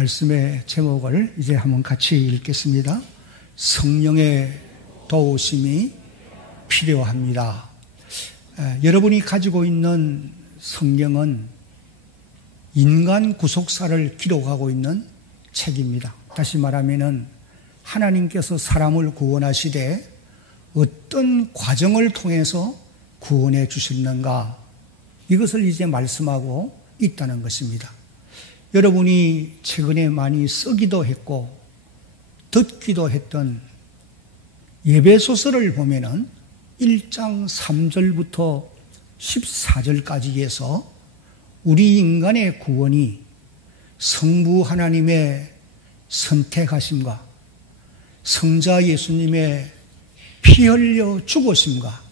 말씀의 제목을 이제 한번 같이 읽겠습니다. 성령의 도우심이 필요합니다. 여러분이 가지고 있는 성경은 인간 구속사를 기록하고 있는 책입니다. 다시 말하면 하나님께서 사람을 구원하시되 어떤 과정을 통해서 구원해 주셨는가, 이것을 이제 말씀하고 있다는 것입니다. 여러분이 최근에 많이 쓰기도 했고 듣기도 했던 예배소서를 보면은 1장 3절부터 14절까지 해서 우리 인간의 구원이 성부 하나님의 선택하심과 성자 예수님의 피 흘려 죽으심과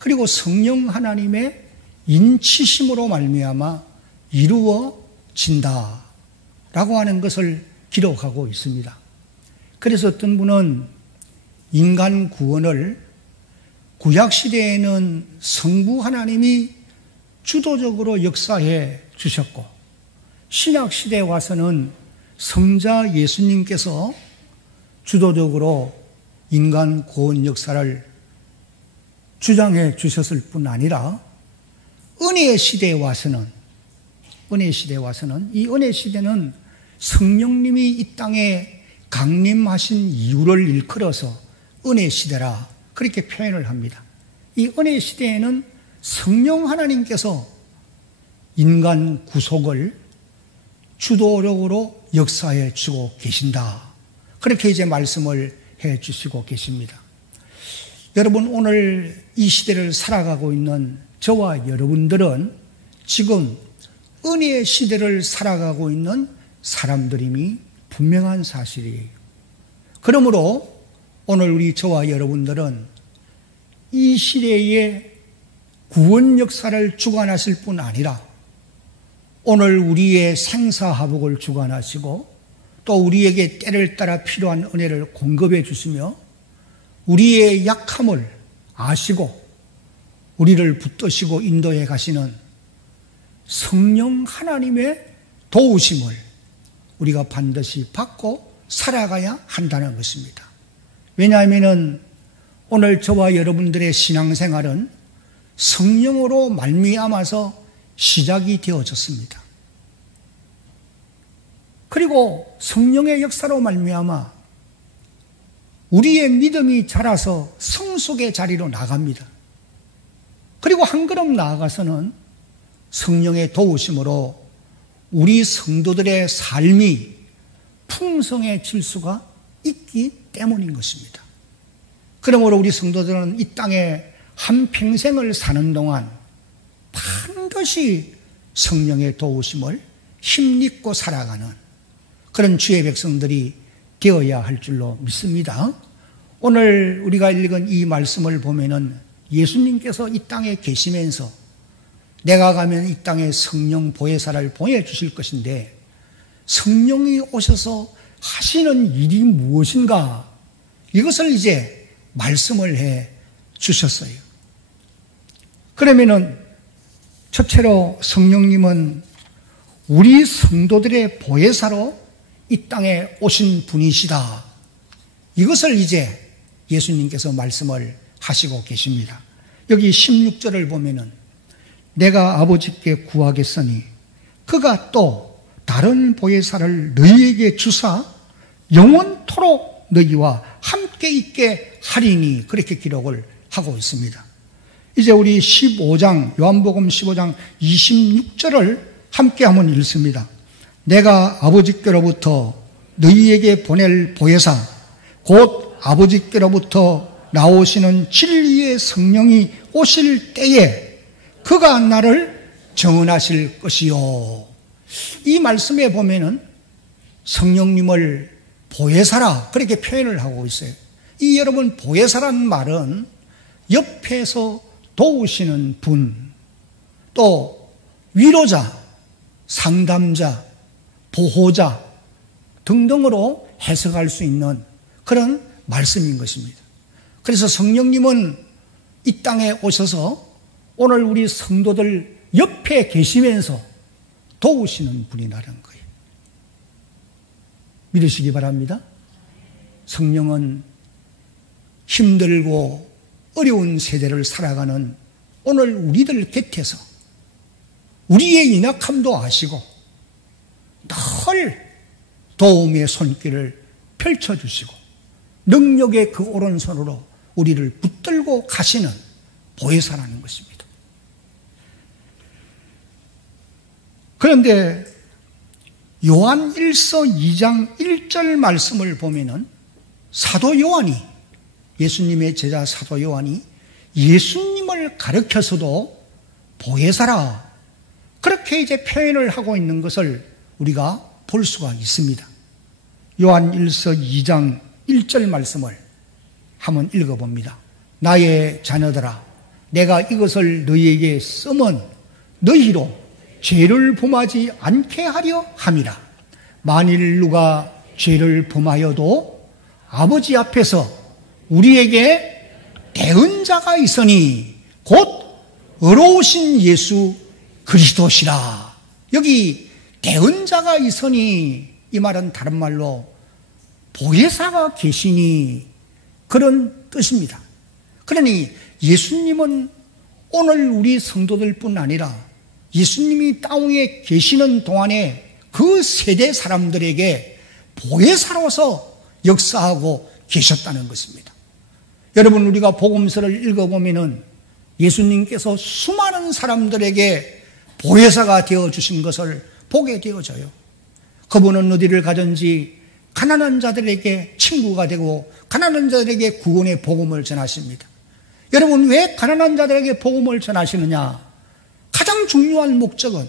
그리고 성령 하나님의 인치심으로 말미암아 이루어진다 라고 하는 것을 기록하고 있습니다. 그래서 어떤 분은 인간 구원을 구약시대에는 성부 하나님이 주도적으로 역사해 주셨고, 신약시대에 와서는 성자 예수님께서 주도적으로 인간 구원 역사를 주장해 주셨을 뿐 아니라 은혜의 시대에 와서는 이 은혜 시대는 성령님이 이 땅에 강림하신 이유를 일컬어서 은혜 시대라 그렇게 표현을 합니다. 이 은혜 시대에는 성령 하나님께서 인간 구속을 주도적으로 역사해 주고 계신다, 그렇게 이제 말씀을 해 주시고 계십니다. 여러분, 오늘 이 시대를 살아가고 있는 저와 여러분들은 지금 은혜의 시대를 살아가고 있는 사람들임이 분명한 사실이에요. 그러므로 오늘 우리 저와 여러분들은 이 시대의 구원 역사를 주관하실 뿐 아니라 오늘 우리의 생사화복을 주관하시고 또 우리에게 때를 따라 필요한 은혜를 공급해 주시며 우리의 약함을 아시고 우리를 붙드시고 인도해 가시는 성령 하나님의 도우심을 우리가 반드시 받고 살아가야 한다는 것입니다. 왜냐하면 오늘 저와 여러분들의 신앙생활은 성령으로 말미암아서 시작이 되어졌습니다. 그리고 성령의 역사로 말미암아 우리의 믿음이 자라서 성숙의 자리로 나갑니다. 그리고 한 걸음 나아가서는 성령의 도우심으로 우리 성도들의 삶이 풍성해질 수가 있기 때문인 것입니다. 그러므로 우리 성도들은 이 땅에 한평생을 사는 동안 반드시 성령의 도우심을 힘입고 살아가는 그런 주의 백성들이 되어야 할 줄로 믿습니다. 오늘 우리가 읽은 이 말씀을 보면은 예수님께서 이 땅에 계시면서 내가 가면 이 땅에 성령 보혜사를 보내주실 것인데 성령이 오셔서 하시는 일이 무엇인가, 이것을 이제 말씀을 해 주셨어요. 그러면은 첫째로 성령님은 우리 성도들의 보혜사로 이 땅에 오신 분이시다, 이것을 이제 예수님께서 말씀을 하시고 계십니다. 여기 16절을 보면은 내가 아버지께 구하겠으니 그가 또 다른 보혜사를 너희에게 주사 영원토록 너희와 함께 있게 하리니, 그렇게 기록을 하고 있습니다. 이제 우리 15장 요한복음 15장 26절을 함께 한번 읽습니다. 내가 아버지께로부터 너희에게 보낼 보혜사 곧 아버지께로부터 나오시는 진리의 성령이 오실 때에 그가 나를 정언하실 것이요. 이 말씀에 보면은 성령님을 보혜사라 그렇게 표현을 하고 있어요. 이 여러분, 보혜사라는 말은 옆에서 도우시는 분, 또 위로자, 상담자, 보호자 등등으로 해석할 수 있는 그런 말씀인 것입니다. 그래서 성령님은 이 땅에 오셔서 오늘 우리 성도들 옆에 계시면서 도우시는 분이라는 거예요. 믿으시기 바랍니다. 성령은 힘들고 어려운 세대를 살아가는 오늘 우리들 곁에서 우리의 연약함도 아시고 늘 도움의 손길을 펼쳐주시고 능력의 그 오른손으로 우리를 붙들고 가시는 보혜사라는 것입니다. 그런데 요한 1서 2장 1절 말씀을 보면은 사도 요한이, 예수님의 제자 사도 요한이 예수님을 가르쳐서도 보혜사라, 그렇게 이제 표현을 하고 있는 것을 우리가 볼 수가 있습니다. 요한 1서 2장 1절 말씀을 한번 읽어봅니다. 나의 자녀들아, 내가 이것을 너희에게 쓰면 너희로 죄를 범하지 않게 하려 함이라. 만일 누가 죄를 범하여도 아버지 앞에서 우리에게 대언자가 있으니 곧 의로우신 예수 그리스도시라. 여기 대언자가 있으니, 이 말은 다른 말로 보혜사가 계시니, 그런 뜻입니다. 그러니 예수님은 오늘 우리 성도들뿐 아니라 예수님이 땅에 계시는 동안에 그 세대 사람들에게 보혜사로서 역사하고 계셨다는 것입니다. 여러분, 우리가 복음서를 읽어보면은 예수님께서 수많은 사람들에게 보혜사가 되어주신 것을 보게 되어져요. 그분은 어디를 가든지 가난한 자들에게 친구가 되고 가난한 자들에게 구원의 복음을 전하십니다. 여러분, 왜 가난한 자들에게 복음을 전하시느냐? 가장 중요한 목적은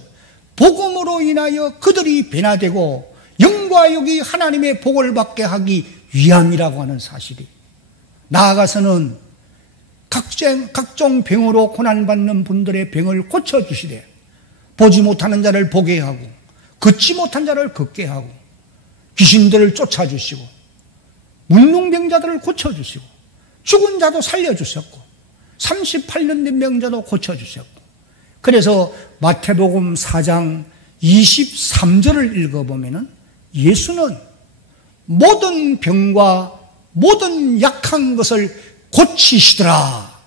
복음으로 인하여 그들이 변화되고 영과 육이 하나님의 복을 받게 하기 위함이라고 하는 사실이, 나아가서는 각종 병으로 고난받는 분들의 병을 고쳐주시되, 보지 못하는 자를 보게 하고 걷지 못한 자를 걷게 하고 귀신들을 쫓아주시고 문둥병자들을 고쳐주시고 죽은 자도 살려주셨고 38년 된 병자도 고쳐주셨고, 그래서 마태복음 4장 23절을 읽어보면 예수는 모든 병과 모든 약한 것을 고치시더라,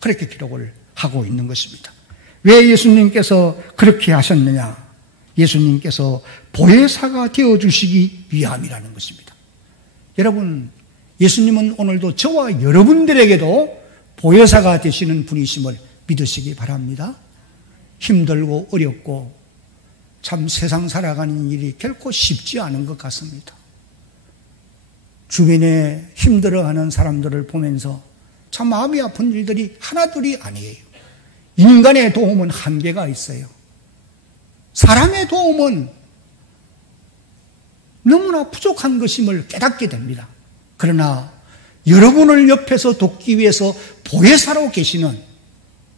그렇게 기록을 하고 있는 것입니다. 왜 예수님께서 그렇게 하셨느냐? 예수님께서 보혜사가 되어주시기 위함이라는 것입니다. 여러분, 예수님은 오늘도 저와 여러분들에게도 보혜사가 되시는 분이심을 믿으시기 바랍니다. 힘들고 어렵고 참 세상 살아가는 일이 결코 쉽지 않은 것 같습니다. 주변에 힘들어하는 사람들을 보면서 참 마음이 아픈 일들이 하나둘이 아니에요. 인간의 도움은 한계가 있어요. 사람의 도움은 너무나 부족한 것임을 깨닫게 됩니다. 그러나 여러분을 옆에서 돕기 위해서 보혜사로 계시는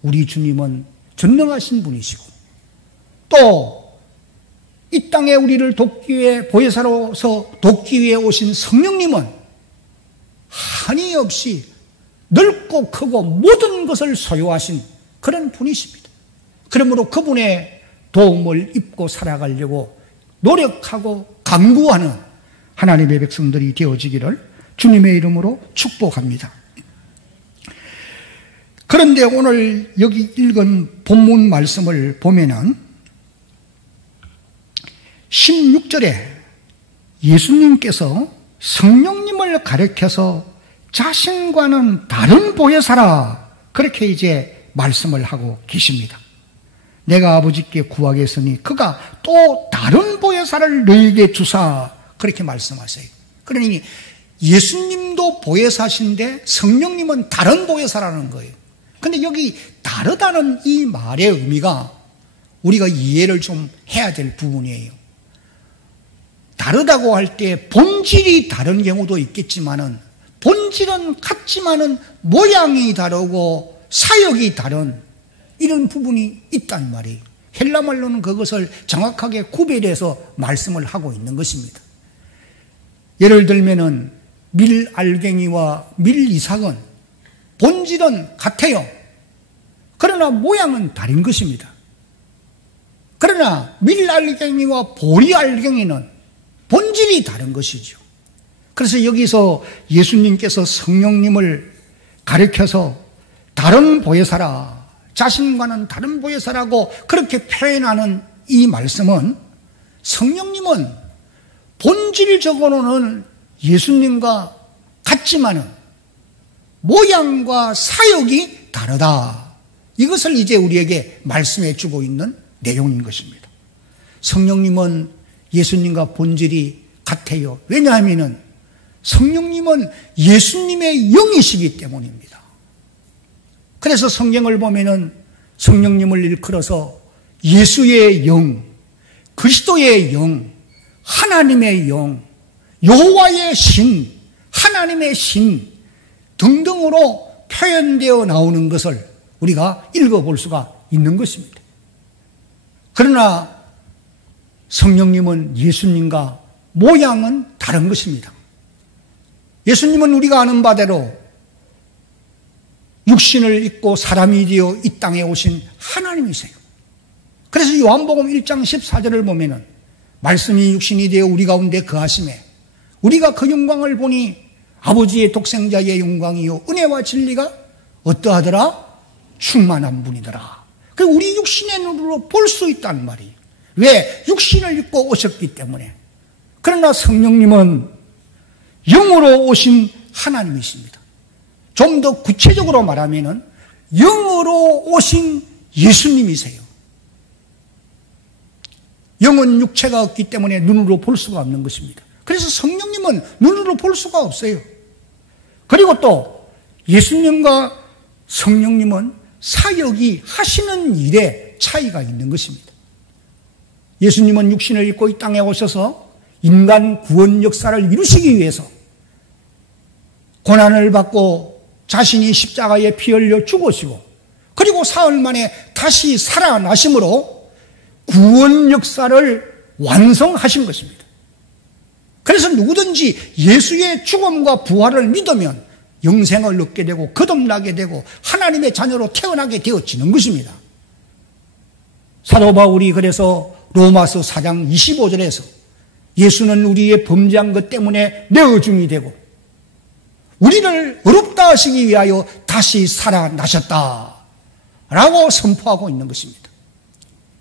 우리 주님은 전능하신 분이시고, 또 이 땅에 우리를 돕기 위해, 보혜사로서 돕기 위해 오신 성령님은 한이 없이 넓고 크고 모든 것을 소유하신 그런 분이십니다. 그러므로 그분의 도움을 입고 살아가려고 노력하고 강구하는 하나님의 백성들이 되어지기를 주님의 이름으로 축복합니다. 그런데 오늘 여기 읽은 본문 말씀을 보면은 16절에 예수님께서 성령님을 가리켜서 자신과는 다른 보혜사라, 그렇게 이제 말씀을 하고 계십니다. 내가 아버지께 구하겠으니 그가 또 다른 보혜사를 너희에게 주사, 그렇게 말씀하세요. 그러니 예수님도 보혜사신데 성령님은 다른 보혜사라는 거예요. 근데 여기 다르다는 이 말의 의미가 우리가 이해를 좀 해야 될 부분이에요. 다르다고 할 때 본질이 다른 경우도 있겠지만은, 본질은 같지만은 모양이 다르고 사역이 다른 이런 부분이 있단 말이에요. 헬라말로는 그것을 정확하게 구별해서 말씀을 하고 있는 것입니다. 예를 들면은 밀알갱이와 밀이삭은 본질은 같아요. 그러나 모양은 다른 것입니다. 그러나 밀알갱이와 보리알갱이는 본질이 다른 것이죠. 그래서 여기서 예수님께서 성령님을 가르쳐서 다른 보혜사라, 자신과는 다른 보혜사라고 그렇게 표현하는 이 말씀은 성령님은 본질적으로는 예수님과 같지만은 모양과 사역이 다르다. 이것을 이제 우리에게 말씀해 주고 있는 내용인 것입니다. 성령님은 예수님과 본질이 같아요. 왜냐하면 성령님은 예수님의 영이시기 때문입니다. 그래서 성경을 보면은 성령님을 일컬어서 예수의 영, 그리스도의 영, 하나님의 영, 여호와의 신, 하나님의 신 등등으로 표현되어 나오는 것을 우리가 읽어볼 수가 있는 것입니다. 그러나 성령님은 예수님과 모양은 다른 것입니다. 예수님은 우리가 아는 바대로 육신을 입고 사람이 되어 이 땅에 오신 하나님이세요. 그래서 요한복음 1장 14절을 보면은 말씀이 육신이 되어 우리 가운데 거하심에 우리가 그 영광을 보니 아버지의 독생자의 영광이요 은혜와 진리가 어떠하더라? 충만한 분이더라. 그 우리 육신의 눈으로 볼 수 있단 말이에요. 왜? 육신을 입고 오셨기 때문에. 그러나 성령님은 영으로 오신 하나님이십니다. 좀 더 구체적으로 말하면은 영으로 오신 예수님이세요. 영은 육체가 없기 때문에 눈으로 볼 수가 없는 것입니다. 그래서 성령님은 눈으로 볼 수가 없어요. 그리고 또 예수님과 성령님은 사역이 하시는 일에 차이가 있는 것입니다. 예수님은 육신을 입고 이 땅에 오셔서 인간 구원 역사를 이루시기 위해서 고난을 받고 자신이 십자가에 피 흘려 죽으시고 그리고 사흘 만에 다시 살아나심으로 구원 역사를 완성하신 것입니다. 그래서 누구든지 예수의 죽음과 부활을 믿으면 영생을 얻게 되고 거듭나게 되고 하나님의 자녀로 태어나게 되어지는 것입니다. 사도 바울이 그래서 로마서 4장 25절에서 예수는 우리의 범죄한 것 때문에 내어줌이 되고 우리를 의롭다 하시기 위하여 다시 살아나셨다 라고 선포하고 있는 것입니다.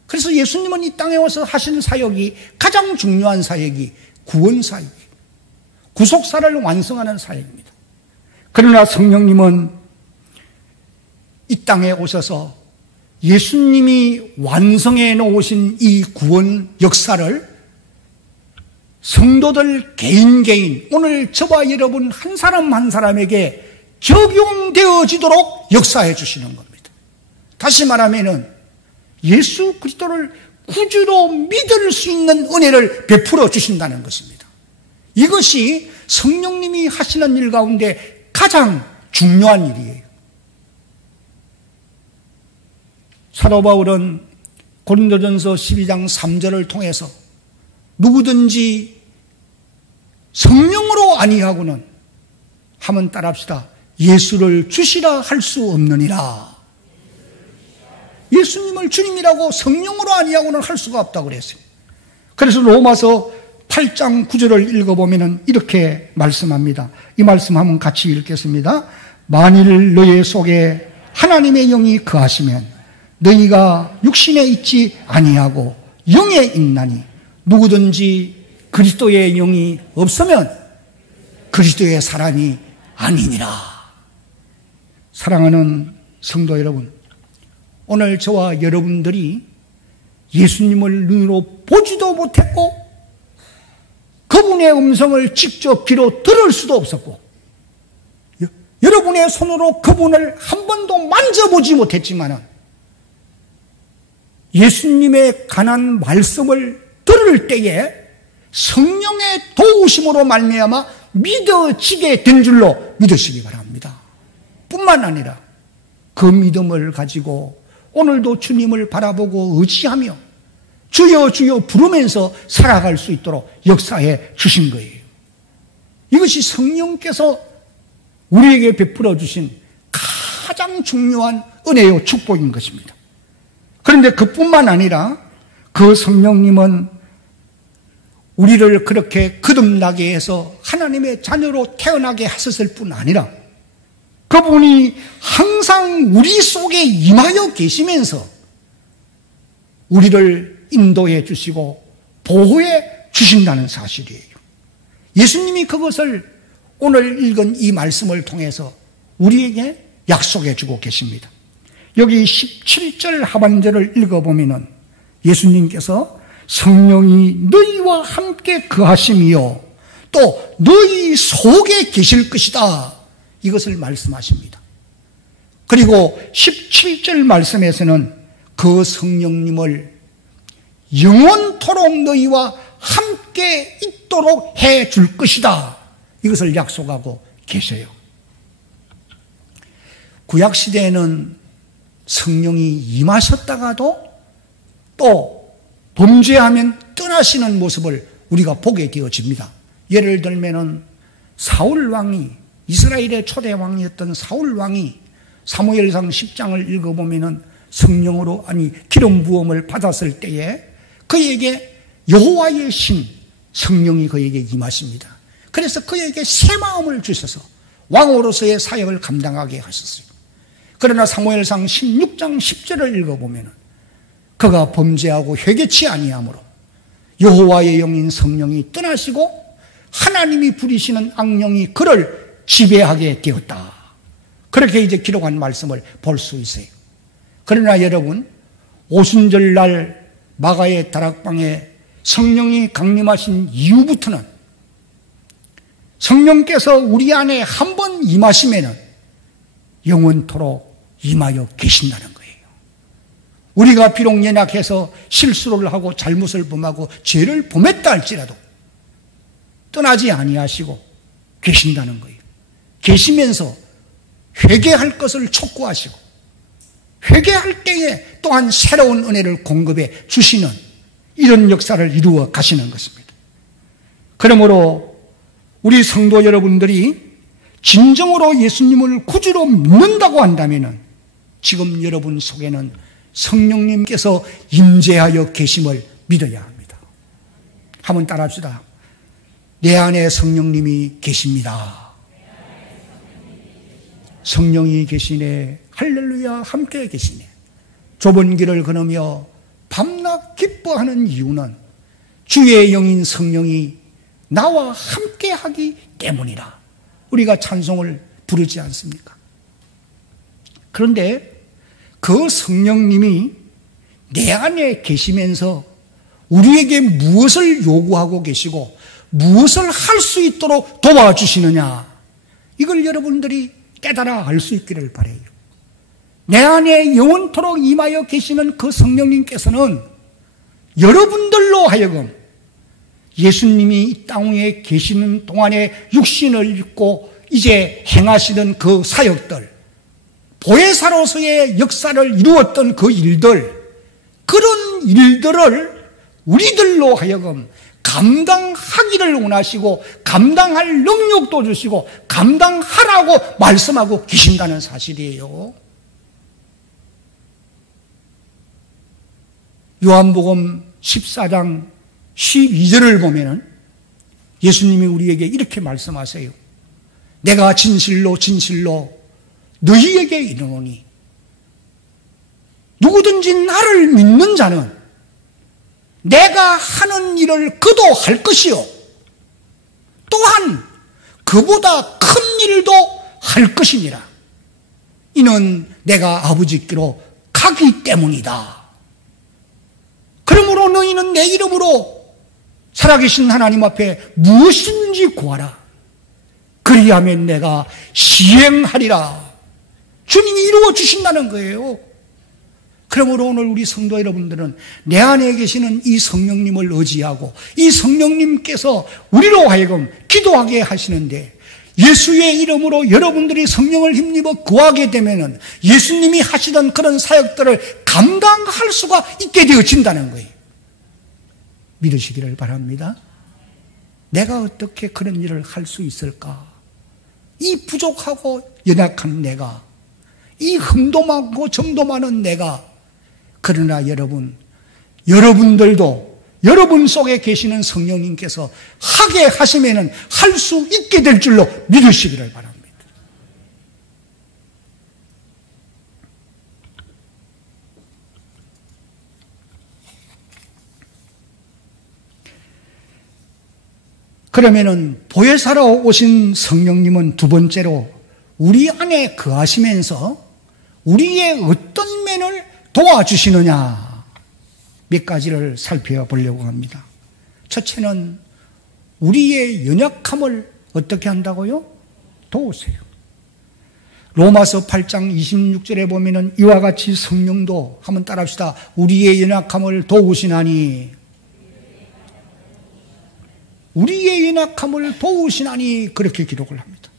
그래서 예수님은 이 땅에 와서 하시는 사역이 가장 중요한 사역이 구원 사역이에요. 구속사를 완성하는 사역입니다. 그러나 성령님은 이 땅에 오셔서 예수님이 완성해 놓으신 이 구원 역사를 성도들 개인 오늘 저와 여러분 한 사람 한 사람에게 적용되어지도록 역사해 주시는 겁니다. 다시 말하면은 예수 그리스도를 구주로 믿을 수 있는 은혜를 베풀어 주신다는 것입니다. 이것이 성령님이 하시는 일 가운데 가장 중요한 일이에요. 사도 바울은 고린도전서 12장 3절을 통해서 누구든지 성령으로 아니하고는 한번 따라합시다. 예수를 주시라 할 수 없느니라. 예수님을 주님이라고 성령으로 아니하고는 할 수가 없다고 그랬어요. 그래서 로마서 8장 9절을 읽어보면 이렇게 말씀합니다. 이 말씀 한번 같이 읽겠습니다. 만일 너희 속에 하나님의 영이 거하시면 너희가 육신에 있지 아니하고 영에 있나니 누구든지 그리스도의 영이 없으면 그리스도의 사람이 아니니라. 사랑하는 성도 여러분, 오늘 저와 여러분들이 예수님을 눈으로 보지도 못했고 그분의 음성을 직접 귀로 들을 수도 없었고 여러분의 손으로 그분을 한 번도 만져보지 못했지만 예수님의 관한 말씀을 들을 때에 성령의 도우심으로 말미암아 믿어지게 된 줄로 믿으시기 바랍니다. 뿐만 아니라 그 믿음을 가지고 오늘도 주님을 바라보고 의지하며 주여 주여 부르면서 살아갈 수 있도록 역사해 주신 거예요. 이것이 성령께서 우리에게 베풀어 주신 가장 중요한 은혜요 축복인 것입니다. 그런데 그뿐만 아니라 그 성령님은 우리를 그렇게 거듭나게 해서 하나님의 자녀로 태어나게 하셨을 뿐 아니라 그분이 항상 우리 속에 임하여 계시면서 우리를 인도해 주시고 보호해 주신다는 사실이에요. 예수님이 그것을 오늘 읽은 이 말씀을 통해서 우리에게 약속해 주고 계십니다. 여기 17절 하반절을 읽어보면 예수님께서 성령이 너희와 함께 거하심이요 또 너희 속에 계실 것이다, 이것을 말씀하십니다. 그리고 17절 말씀에서는 그 성령님을 영원토록 너희와 함께 있도록 해 줄 것이다, 이것을 약속하고 계세요. 구약시대에는 성령이 임하셨다가도 또 범죄하면 떠나시는 모습을 우리가 보게 되어집니다. 예를 들면은 사울 왕이, 이스라엘의 초대 왕이었던 사울 왕이 사무엘상 10장을 읽어보면은 성령으로, 기름 부음을 받았을 때에 그에게 여호와의 신 성령이 그에게 임하십니다. 그래서 그에게 새 마음을 주셔서 왕으로서의 사역을 감당하게 하셨어요. 그러나 사무엘상 16장 10절을 읽어보면 그가 범죄하고 회개치 아니하므로 여호와의 영인 성령이 떠나시고 하나님이 부리시는 악령이 그를 지배하게 되었다, 그렇게 이제 기록한 말씀을 볼 수 있어요. 그러나 여러분, 오순절날 마가의 다락방에 성령이 강림하신 이후부터는 성령께서 우리 안에 한번 임하시면은 영원토록 임하여 계신다는 거예요. 우리가 비록 연약해서 실수를 하고 잘못을 범하고 죄를 범했다 할지라도 떠나지 아니하시고 계신다는 거예요. 계시면서 회개할 것을 촉구하시고 회개할 때에 또한 새로운 은혜를 공급해 주시는 이런 역사를 이루어 가시는 것입니다. 그러므로 우리 성도 여러분들이 진정으로 예수님을 구주로 믿는다고 한다면 지금 여러분 속에는 성령님께서 임재하여 계심을 믿어야 합니다. 한번 따라합시다. 내 안에 성령님이 계십니다. 성령이 계시네. 할렐루야, 함께 계시네. 좁은 길을 걸으며 밤낮 기뻐하는 이유는 주의 영인 성령이 나와 함께하기 때문이라. 우리가 찬송을 부르지 않습니까? 그런데 그 성령님이 내 안에 계시면서 우리에게 무엇을 요구하고 계시고 무엇을 할 수 있도록 도와주시느냐, 이걸 여러분들이 깨달아 알 수 있기를 바라요. 내 안에 영원토록 임하여 계시는 그 성령님께서는 여러분들로 하여금 예수님이 이 땅 위에 계시는 동안에 육신을 입고 이제 행하시는 그 사역들, 보혜사로서의 역사를 이루었던 그 일들, 그런 일들을 우리들로 하여금 감당하기를 원하시고 감당할 능력도 주시고 감당하라고 말씀하고 계신다는 사실이에요. 요한복음 14장 12절을 보면은 예수님이 우리에게 이렇게 말씀하세요. 내가 진실로 진실로 너희에게 이르노니 누구든지 나를 믿는 자는 내가 하는 일을 그도 할 것이요 또한 그보다 큰 일도 할 것이니라. 이는 내가 아버지께로 가기 때문이다. 그러므로 너희는 내 이름으로 살아계신 하나님 앞에 무엇인지 구하라. 그리하면 내가 시행하리라. 주님이 이루어 주신다는 거예요. 그러므로 오늘 우리 성도 여러분들은 내 안에 계시는 이 성령님을 의지하고 이 성령님께서 우리로 하여금 기도하게 하시는데, 예수의 이름으로 여러분들이 성령을 힘입어 구하게 되면은 예수님이 하시던 그런 사역들을 감당할 수가 있게 되어진다는 거예요. 믿으시기를 바랍니다. 내가 어떻게 그런 일을 할 수 있을까? 이 부족하고 연약한 내가, 이 흠도 많고 점도 많은 내가. 그러나 여러분들도 여러분 속에 계시는 성령님께서 하게 하시면은 할 수 있게 될 줄로 믿으시기를 바랍니다. 그러면은 보혜사로 오신 성령님은 두 번째로 우리 안에 거하시면서 우리의 어떤 면을 도와주시느냐 몇 가지를 살펴보려고 합니다. 첫째는 우리의 연약함을 어떻게 한다고요? 도우세요. 로마서 8장 26절에 보면은 이와 같이 성령도 한번 따라합시다. 우리의 연약함을 도우시나니, 우리의 연약함을 도우시나니 그렇게 기록을 합니다.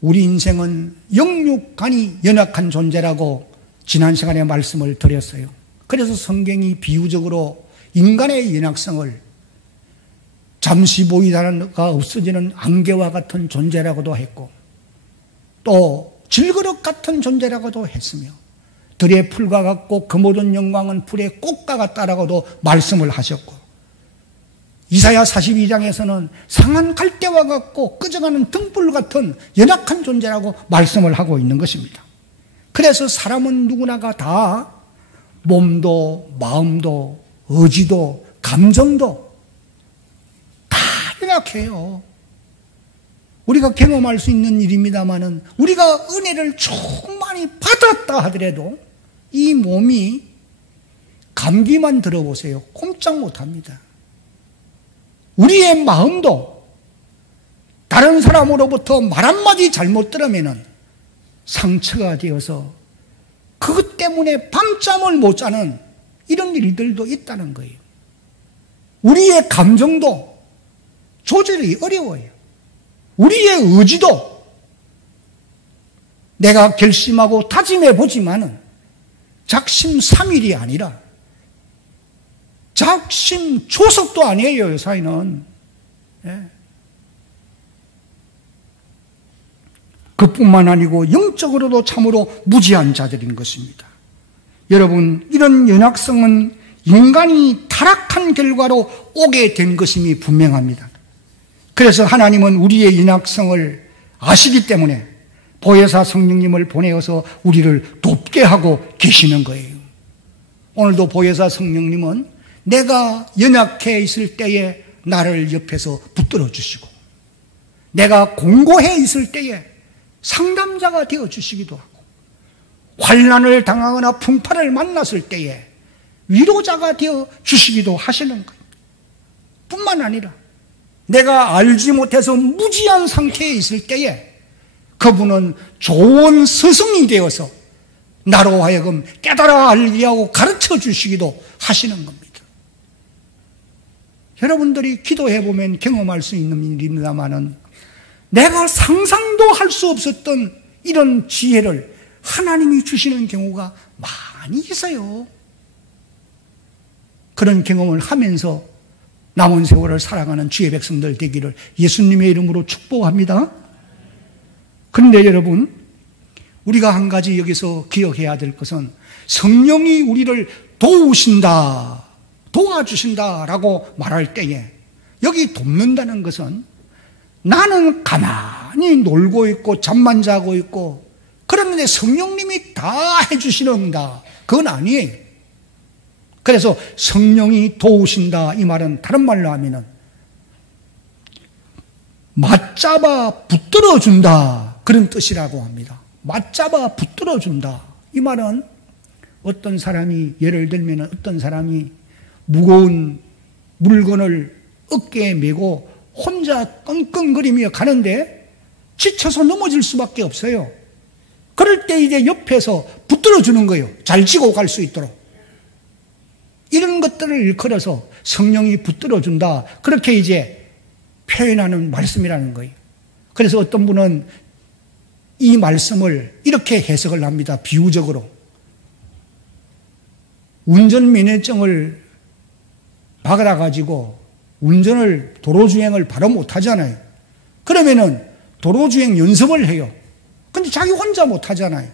우리 인생은 영육간이 연약한 존재라고 지난 시간에 말씀을 드렸어요. 그래서 성경이 비유적으로 인간의 연약성을 잠시 보이다가 없어지는 안개와 같은 존재라고도 했고 또 질그릇 같은 존재라고도 했으며 들의 풀과 같고 그 모든 영광은 풀의 꽃과 같다라고도 말씀을 하셨고 이사야 42장에서는 상한 갈대와 같고 끄져가는 등불 같은 연약한 존재라고 말씀을 하고 있는 것입니다. 그래서 사람은 누구나가 다 몸도 마음도 의지도 감정도 다 연약해요. 우리가 경험할 수 있는 일입니다마는 우리가 은혜를 충만히 받았다 하더라도 이 몸이 감기만 들어보세요. 꼼짝 못합니다. 우리의 마음도 다른 사람으로부터 말 한마디 잘못 들으면 상처가 되어서 그것 때문에 밤잠을 못 자는 이런 일들도 있다는 거예요. 우리의 감정도 조절이 어려워요. 우리의 의지도 내가 결심하고 다짐해 보지만은 작심삼일이 아니라 작심초석도 아니에요, 요사이는. 예. 그뿐만 아니고 영적으로도 참으로 무지한 자들인 것입니다. 여러분, 이런 연약성은 인간이 타락한 결과로 오게 된 것임이 분명합니다. 그래서 하나님은 우리의 연약성을 아시기 때문에 보혜사 성령님을 보내어서 우리를 돕게 하고 계시는 거예요. 오늘도 보혜사 성령님은 내가 연약해 있을 때에 나를 옆에서 붙들어 주시고 내가 공고해 있을 때에 상담자가 되어 주시기도 하고 환난을 당하거나 풍파를 만났을 때에 위로자가 되어 주시기도 하시는 거예요. 뿐만 아니라 내가 알지 못해서 무지한 상태에 있을 때에 그분은 좋은 스승이 되어서 나로 하여금 깨달아 알게 하고 가르쳐 주시기도 하시는 겁니다. 여러분들이 기도해 보면 경험할 수 있는 일입니다만은 내가 상상도 할 수 없었던 이런 지혜를 하나님이 주시는 경우가 많이 있어요. 그런 경험을 하면서 남은 세월을 살아가는 주의 백성들 되기를 예수님의 이름으로 축복합니다. 그런데 여러분, 우리가 한 가지 여기서 기억해야 될 것은 성령이 우리를 도우신다, 도와주신다라고 말할 때에 여기 돕는다는 것은 나는 가만히 놀고 있고 잠만 자고 있고 그러는데 성령님이 다 해주시는다, 그건 아니에요. 그래서 성령이 도우신다 이 말은 다른 말로 하면은 맞잡아 붙들어준다 그런 뜻이라고 합니다. 맞잡아 붙들어준다 이 말은 어떤 사람이 예를 들면 어떤 사람이 무거운 물건을 어깨에 메고 혼자 끙끙거리며 가는데 지쳐서 넘어질 수밖에 없어요. 그럴 때 이제 옆에서 붙들어주는 거예요. 잘 지고 갈 수 있도록. 이런 것들을 일컬어서 성령이 붙들어준다, 그렇게 이제 표현하는 말씀이라는 거예요. 그래서 어떤 분은 이 말씀을 이렇게 해석을 합니다. 비유적으로. 운전면허증을 받아가지고 운전을, 도로주행을 바로 못하잖아요. 그러면은 도로주행 연습을 해요. 근데 자기 혼자 못하잖아요.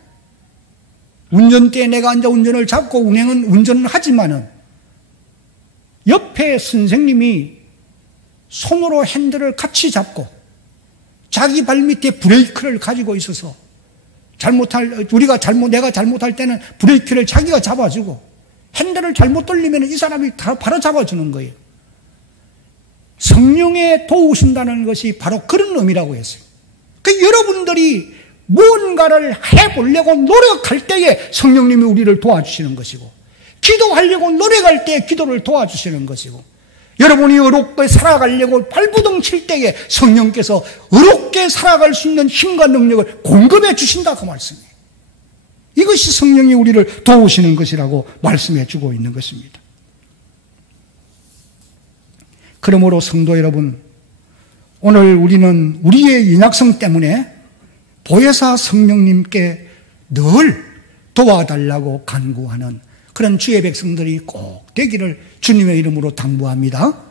운전대에 내가 앉아 운전을 잡고 운전을 하지만은 옆에 선생님이 손으로 핸들을 같이 잡고 자기 발밑에 브레이크를 가지고 있어서 내가 잘못할 때는 브레이크를 자기가 잡아주고 핸들을 잘못 돌리면 이 사람이 바로 잡아주는 거예요. 성령에 도우신다는 것이 바로 그런 의미라고 했어요. 여러분들이 무언가를 해보려고 노력할 때에 성령님이 우리를 도와주시는 것이고, 기도하려고 노력할 때에 기도를 도와주시는 것이고, 여러분이 의롭게 살아가려고 발부둥 칠 때에 성령께서 의롭게 살아갈 수 있는 힘과 능력을 공급해 주신다, 그 말씀이에요. 이것이 성령이 우리를 도우시는 것이라고 말씀해 주고 있는 것입니다. 그러므로 성도 여러분, 오늘 우리는 우리의 연약성 때문에 보혜사 성령님께 늘 도와달라고 간구하는 그런 주의 백성들이 꼭 되기를 주님의 이름으로 당부합니다.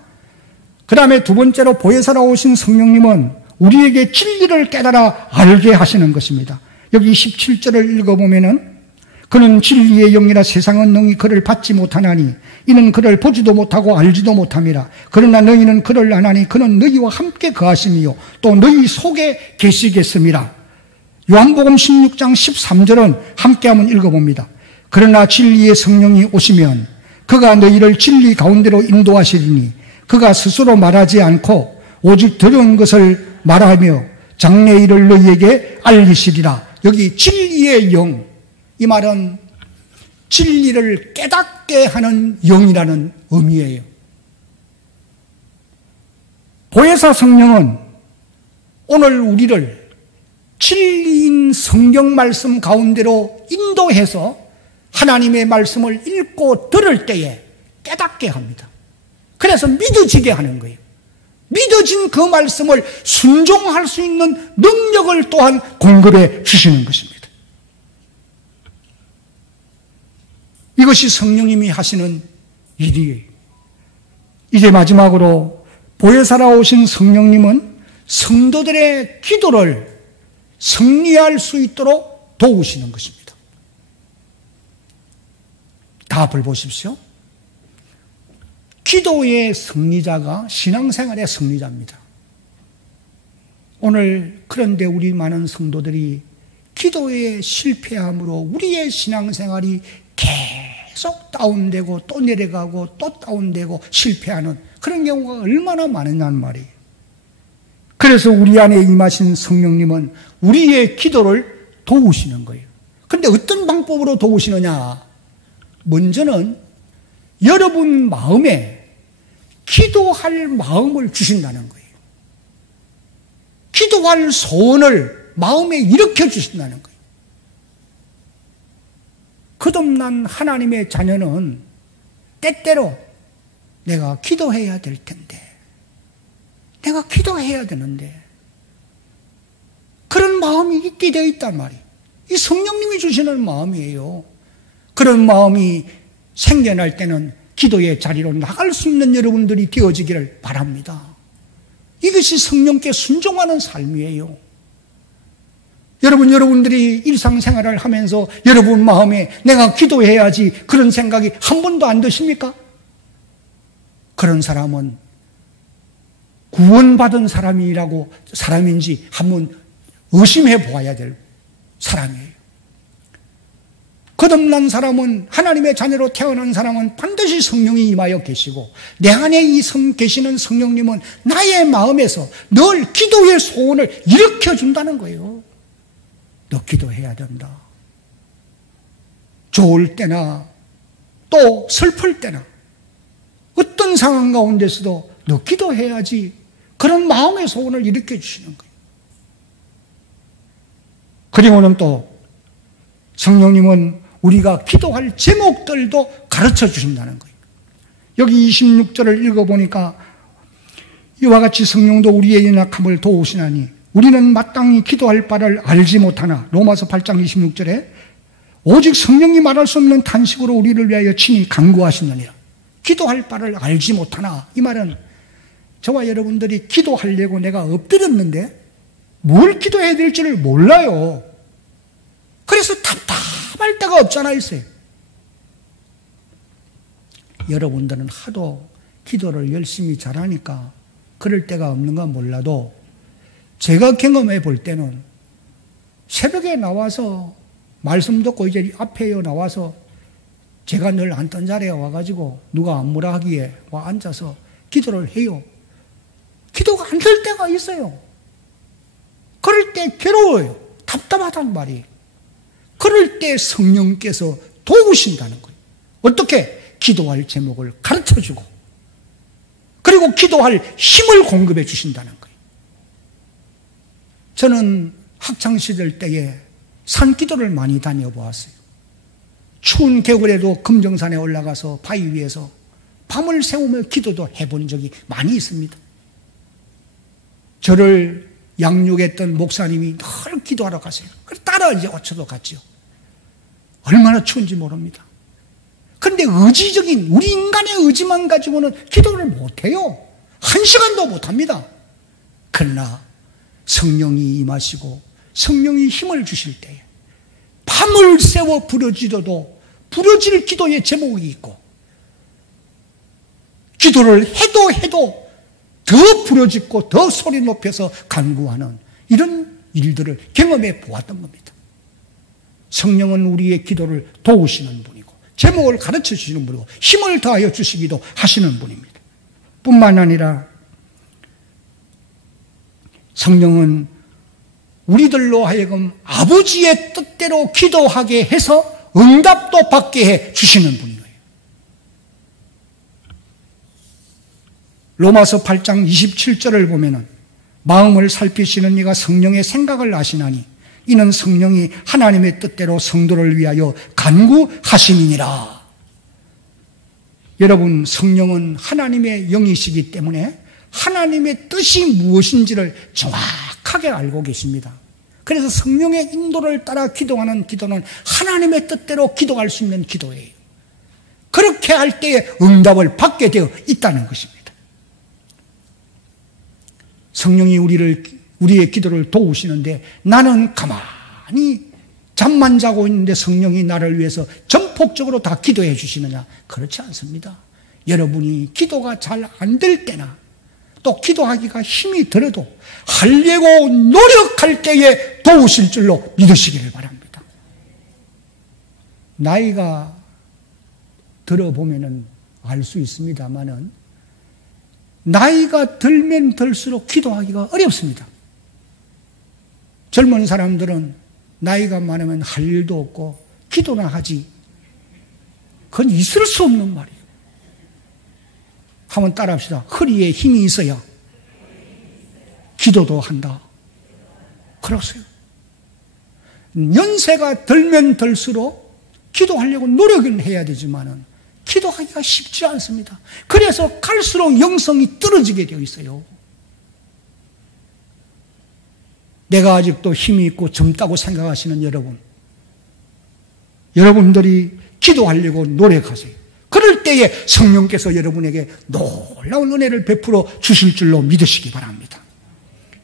그 다음에 두 번째로 보혜사로 오신 성령님은 우리에게 진리를 깨달아 알게 하시는 것입니다. 여기 17절을 읽어보면은 그는 진리의 영이라 세상은 능히 그를 받지 못하나니 이는 그를 보지도 못하고 알지도 못함이라. 그러나 너희는 그를 아나니 그는 너희와 함께 거하심이요 또 너희 속에 계시겠음이라. 요한복음 16장 13절은 함께 한번 읽어봅니다. 그러나 진리의 성령이 오시면 그가 너희를 진리 가운데로 인도하시리니 그가 스스로 말하지 않고 오직 들은 것을 말하며 장래 일을 너희에게 알리시리라. 여기 진리의 영, 이 말은 진리를 깨닫게 하는 영이라는 의미예요. 보혜사 성령은 오늘 우리를 진리인 성경 말씀 가운데로 인도해서 하나님의 말씀을 읽고 들을 때에 깨닫게 합니다. 그래서 믿어지게 하는 거예요. 믿어진 그 말씀을 순종할 수 있는 능력을 또한 공급해 주시는 것입니다. 이것이 성령님이 하시는 일이에요. 이제 마지막으로 보혜사라 오신 성령님은 성도들의 기도를 승리할 수 있도록 도우시는 것입니다. 답을 보십시오. 기도의 승리자가 신앙생활의 승리자입니다. 오늘 그런데 우리 많은 성도들이 기도에 실패함으로 우리의 신앙생활이 계속 다운되고 또 내려가고 또 다운되고 실패하는 그런 경우가 얼마나 많으냐는 말이에요. 그래서 우리 안에 임하신 성령님은 우리의 기도를 도우시는 거예요. 그런데 어떤 방법으로 도우시느냐? 먼저는 여러분 마음에 기도할 마음을 주신다는 거예요. 기도할 소원을 마음에 일으켜 주신다는 거예요. 거듭난 하나님의 자녀는 때때로 내가 기도해야 될 텐데, 내가 기도해야 되는데, 그런 마음이 있게 되어 있단 말이에요. 이 성령님이 주시는 마음이에요. 그런 마음이 생겨날 때는 기도의 자리로 나갈 수 있는 여러분들이 되어지기를 바랍니다. 이것이 성령께 순종하는 삶이에요. 여러분들이 일상생활을 하면서 여러분 마음에 내가 기도해야지 그런 생각이 한 번도 안 드십니까? 그런 사람은 구원받은 사람인지 한번 의심해 보아야 될 사람이에요. 거듭난 사람은, 하나님의 자녀로 태어난 사람은 반드시 성령이 임하여 계시고, 내 안에 계시는 성령님은 나의 마음에서 늘 기도의 소원을 일으켜 준다는 거예요. 너 기도해야 된다. 좋을 때나 또 슬플 때나 어떤 상황 가운데서도 너 기도해야지, 그런 마음의 소원을 일으켜 주시는 거예요. 그리고는 또 성령님은 우리가 기도할 제목들도 가르쳐 주신다는 거예요. 여기 26절을 읽어보니까 이와 같이 성령도 우리의 연약함을 도우시나니 우리는 마땅히 기도할 바를 알지 못하나, 로마서 8장 26절에 오직 성령이 말할 수 없는 탄식으로 우리를 위하여 친히 간구하시느니라. 기도할 바를 알지 못하나, 이 말은 저와 여러분들이 기도하려고 내가 엎드렸는데 뭘 기도해야 될지를 몰라요. 그래서 답답할 데가 없잖아 있어요. 여러분들은 하도 기도를 열심히 잘하니까 그럴 때가 없는 건 몰라도 제가 경험해 볼 때는 새벽에 나와서 말씀 듣고 이제 앞에 나와서 제가 늘 앉던 자리에 와가지고 누가 안 뭐라 하기에 와 앉아서 기도를 해요. 기도가 안 될 때가 있어요. 그럴 때 괴로워요. 답답하단 말이에요. 그럴 때 성령께서 도우신다는 거예요. 어떻게? 기도할 제목을 가르쳐주고 그리고 기도할 힘을 공급해 주신다는 거예요. 저는 학창시절 때에 산기도를 많이 다녀보았어요. 추운 겨울에도 금정산에 올라가서 바위 위에서 밤을 새우며 기도도 해본 적이 많이 있습니다. 저를 양육했던 목사님이 늘 기도하러 가세요. 그래서 따라 이제 어쩌도 갔죠. 얼마나 추운지 모릅니다. 그런데 의지적인 우리 인간의 의지만 가지고는 기도를 못해요. 1시간도 못합니다. 그러나 성령이 임하시고 성령이 힘을 주실 때에 밤을 새워 부르짖어도 부르짖을 기도의 제목이 있고 기도를 해도 더 부르짖고 더 소리 높여서 간구하는 이런 일들을 경험해 보았던 겁니다. 성령은 우리의 기도를 도우시는 분이고 제목을 가르쳐 주시는 분이고 힘을 더하여 주시기도 하시는 분입니다. 뿐만 아니라 성령은 우리들로 하여금 아버지의 뜻대로 기도하게 해서 응답도 받게 해 주시는 분이에요. 로마서 8장 27절을 보면은 마음을 살피시는 이가 성령의 생각을 아시나니 이는 성령이 하나님의 뜻대로 성도를 위하여 간구하심이니라. 여러분, 성령은 하나님의 영이시기 때문에 하나님의 뜻이 무엇인지를 정확하게 알고 계십니다. 그래서 성령의 인도를 따라 기도하는 기도는 하나님의 뜻대로 기도할 수 있는 기도예요. 그렇게 할 때에 응답을 받게 되어 있다는 것입니다. 성령이 우리의 기도를 도우시는데 나는 가만히 잠만 자고 있는데 성령이 나를 위해서 전폭적으로 다 기도해 주시느냐? 그렇지 않습니다. 여러분이 기도가 잘 안 될 때나 또 기도하기가 힘이 들어도 하려고 노력할 때에 도우실 줄로 믿으시기를 바랍니다. 나이가 들어보면 알 수 있습니다만은 나이가 들면 들수록 기도하기가 어렵습니다. 젊은 사람들은 나이가 많으면 할 일도 없고 기도나 하지. 그건 있을 수 없는 말이에요. 한번 따라합시다. 허리에 힘이 있어야 기도도 한다. 그렇어요. 연세가 들면 들수록 기도하려고 노력은 해야 되지만은 기도하기가 쉽지 않습니다. 그래서 갈수록 영성이 떨어지게 되어 있어요. 내가 아직도 힘이 있고 젊다고 생각하시는 여러분들이 기도하려고 노력하세요. 그럴 때에 성령께서 여러분에게 놀라운 은혜를 베풀어 주실 줄로 믿으시기 바랍니다.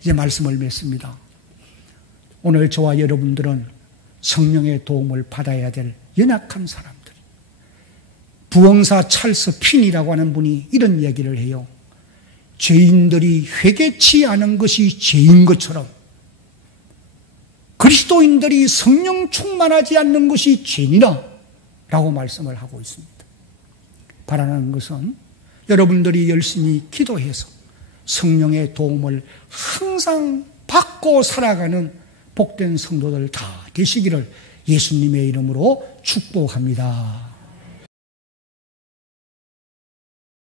이제 말씀을 맺습니다. 오늘 저와 여러분들은 성령의 도움을 받아야 될 연약한 사람들. 부흥사 찰스 핀이라고 하는 분이 이런 얘기를 해요. 죄인들이 회개치 않은 것이 죄인 것처럼 그리스도인들이 성령 충만하지 않는 것이 죄니라 라고 말씀을 하고 있습니다. 바라는 것은 여러분들이 열심히 기도해서 성령의 도움을 항상 받고 살아가는 복된 성도들 다 되시기를 예수님의 이름으로 축복합니다.